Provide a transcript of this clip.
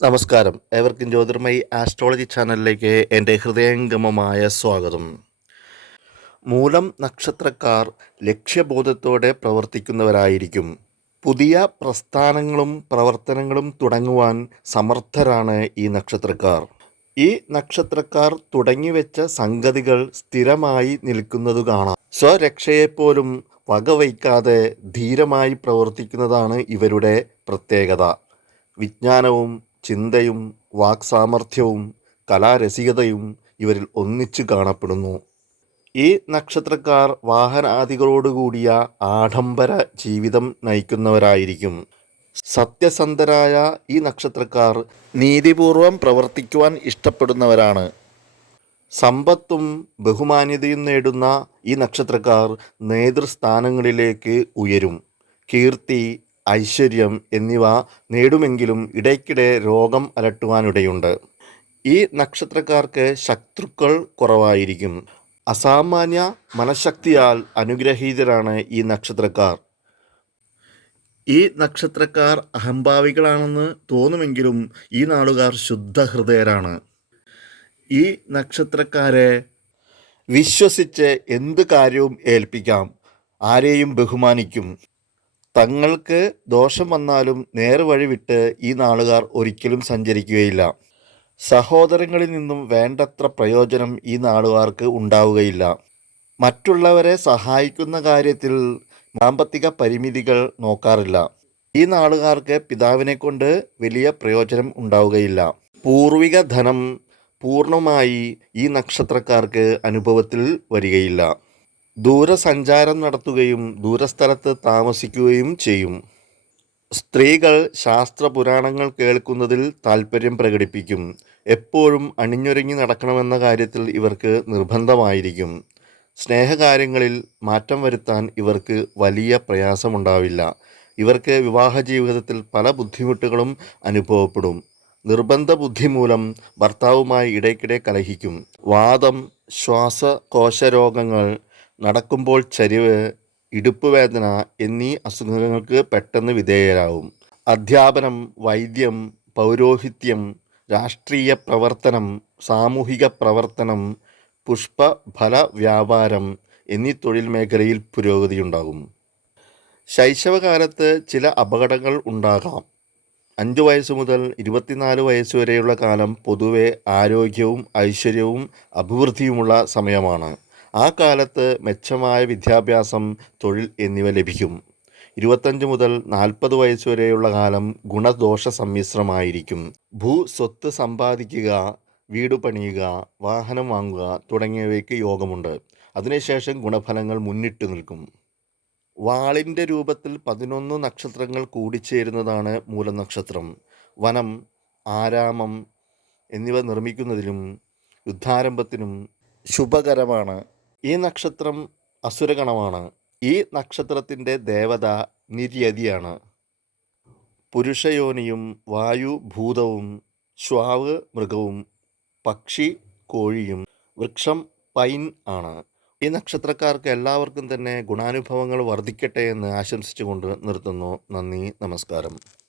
നമസ്കാരം. ഏവർക്കും ജ്യോതിർമയി ആസ്ട്രോളജി ചാനലിലേക്ക് എന്റെ ഹൃദയംഗമമായ സ്വാഗതം. മൂലം നക്ഷത്രക്കാർ ലക്ഷ്യബോധത്തോടെ പ്രവർത്തിക്കുന്നവരായിരിക്കും. പുതിയ പ്രസ്ഥാനങ്ങളും പ്രവർത്തനങ്ങളും തുടങ്ങുവാൻ സമർത്ഥരാണ് ഈ നക്ഷത്രക്കാർ. ഈ നക്ഷത്രക്കാർ തുടങ്ങിവെച്ച സംഗതികൾ സ്ഥിരമായി നിൽക്കുന്നതു കാണാം. സ്വരക്ഷയെപ്പോലും വകവയ്ക്കാതെ ധീരമായി പ്രവർത്തിക്കുന്നതാണ് ഇവരുടെ പ്രത്യേകത. വിജ്ഞാനവും ചിന്തയും വാക്സാമർഥ്യവും കലാരസികതയും ഇവരിൽ ഒന്നിച്ചു കാണപ്പെടുന്നു. ഈ നക്ഷത്രക്കാർ വാഹനാദികളോടുകൂടിയ ആഡംബര ജീവിതം നയിക്കുന്നവരായിരിക്കും. സത്യസന്ധരായ ഈ നക്ഷത്രക്കാർ നീതിപൂർവം പ്രവർത്തിക്കുവാൻ ഇഷ്ടപ്പെടുന്നവരാണ്. സമ്പത്തും ബഹുമാന്യതയും നേടുന്ന ഈ നക്ഷത്രക്കാർ നേതൃസ്ഥാനങ്ങളിലേക്ക് ഉയരും. കീർത്തി ഐശ്വര്യം എന്നിവ നേടുമെങ്കിലും ഇടയ്ക്കിടെ രോഗം അലട്ടുവാനിടയുണ്ട്. ഈ നക്ഷത്രക്കാർക്ക് ശത്രുക്കൾ കുറവായിരിക്കും. അസാമാന്യ മനഃശക്തിയാൽ അനുഗ്രഹീതരാണ് ഈ നക്ഷത്രക്കാർ. ഈ നക്ഷത്രക്കാർ അഹംഭാവികളാണെന്ന് തോന്നുമെങ്കിലും ഈ നാളുകാർ ശുദ്ധഹൃദയരാണ്. ഈ നക്ഷത്രക്കാരെ വിശ്വസിച്ച് എന്ത് കാര്യവും ഏൽപ്പിക്കാം. ആരെയും ബഹുമാനിക്കും. തങ്ങൾക്ക് ദോഷം വന്നാലും നേർവഴി വിട്ട് ഈ നാളുകാർ ഒരിക്കലും സഞ്ചരിക്കുകയില്ല. സഹോദരങ്ങളിൽ നിന്നും വേണ്ടത്ര പ്രയോജനം ഈ നാളുകാർക്ക് ഉണ്ടാവുകയില്ല. മറ്റുള്ളവരെ സഹായിക്കുന്ന കാര്യത്തിൽ സാമ്പത്തിക പരിമിതികൾ നോക്കാറില്ല. ഈ നാളുകാർക്ക് പിതാവിനെ കൊണ്ട് വലിയ പ്രയോജനം ഉണ്ടാവുകയില്ല. പൂർവിക ധനം പൂർണമായി ഈ നക്ഷത്രക്കാർക്ക് അനുഭവത്തിൽ വരികയില്ല. ദൂരസഞ്ചാരം നടത്തുകയും ദൂരസ്ഥലത്ത് താമസിക്കുകയും ചെയ്യും. സ്ത്രീകൾ ശാസ്ത്ര പുരാണങ്ങൾ കേൾക്കുന്നതിൽ താല്പര്യം പ്രകടിപ്പിക്കും. എപ്പോഴും അണിഞ്ഞൊരുങ്ങി നടക്കണമെന്ന കാര്യത്തിൽ ഇവർക്ക് നിർബന്ധമായിരിക്കും. സ്നേഹകാര്യങ്ങളിൽ മാറ്റം വരുത്താൻ ഇവർക്ക് വലിയ പ്രയാസമുണ്ടാവില്ല. ഇവർക്ക് വിവാഹ ജീവിതത്തിൽ പല ബുദ്ധിമുട്ടുകളും അനുഭവപ്പെടും. നിർബന്ധ ബുദ്ധി മൂലം ഭർത്താവുമായി ഇടയ്ക്കിടെ കലഹിക്കും. വാദം ശ്വാസകോശ രോഗങ്ങൾ നടക്കുമ്പോൾ ചരിവ് ഇടുപ്പ് വേദന എന്നീ അസുഖങ്ങൾക്ക് പെട്ടെന്ന് വിധേയരാകും അധ്യാപനം വൈദ്യം പൗരോഹിത്യം രാഷ്ട്രീയ പ്രവർത്തനം സാമൂഹിക പ്രവർത്തനം പുഷ്പഫല വ്യാപാരം എന്നീ തൊഴിൽ മേഖലയിൽ പുരോഗതിയുണ്ടാകും ശൈശവകാലത്ത് ചില അപകടങ്ങൾ ഉണ്ടാകാം. അഞ്ച് വയസ്സ് മുതൽ ഇരുപത്തിനാല് വയസ്സ് വരെയുള്ള കാലം പൊതുവെ ആരോഗ്യവും ഐശ്വര്യവും അഭിവൃദ്ധിയുമുള്ള സമയമാണ്. ആ കാലത്ത് മെച്ചമായ വിദ്യാഭ്യാസം തൊഴിൽ എന്നിവ ലഭിക്കും. ഇരുപത്തഞ്ച് മുതൽ നാൽപ്പത് വയസ്സ് വരെയുള്ള കാലം ഗുണദോഷ സമ്മിശ്രമായിരിക്കും. ഭൂ സ്വത്ത് സമ്പാദിക്കുക വീട് പണിയുക വാഹനം വാങ്ങുക തുടങ്ങിയവയ്ക്ക് യോഗമുണ്ട്. അതിനുശേഷം ഗുണഫലങ്ങൾ മുന്നിട്ട് നിൽക്കും. വാളിന്റെ രൂപത്തിൽ പതിനൊന്ന് നക്ഷത്രങ്ങൾ കൂടിച്ചേരുന്നതാണ് മൂലനക്ഷത്രം. വനം ആരാമം എന്നിവ നിർമ്മിക്കുന്നതിലും യുദ്ധാരംഭത്തിനും ശുഭകരമാണ്. ഈ നക്ഷത്രം അസുരഗണമാണ്. ഈ നക്ഷത്രത്തിന്റെ ദേവത നിര്യതിയാണ്. പുരുഷയോനിയും വായു ഭൂതവും ശ്വാവ് മൃഗവും പക്ഷി കോഴിയും വൃക്ഷം പൈൻ ആണ്. ഈ നക്ഷത്രക്കാർക്ക് എല്ലാവർക്കും തന്നെ ഗുണാനുഭവങ്ങൾ വർദ്ധിക്കട്ടെ എന്ന് ആശംസിച്ചുകൊണ്ട് നിർത്തുന്നു. നന്ദി നമസ്കാരം.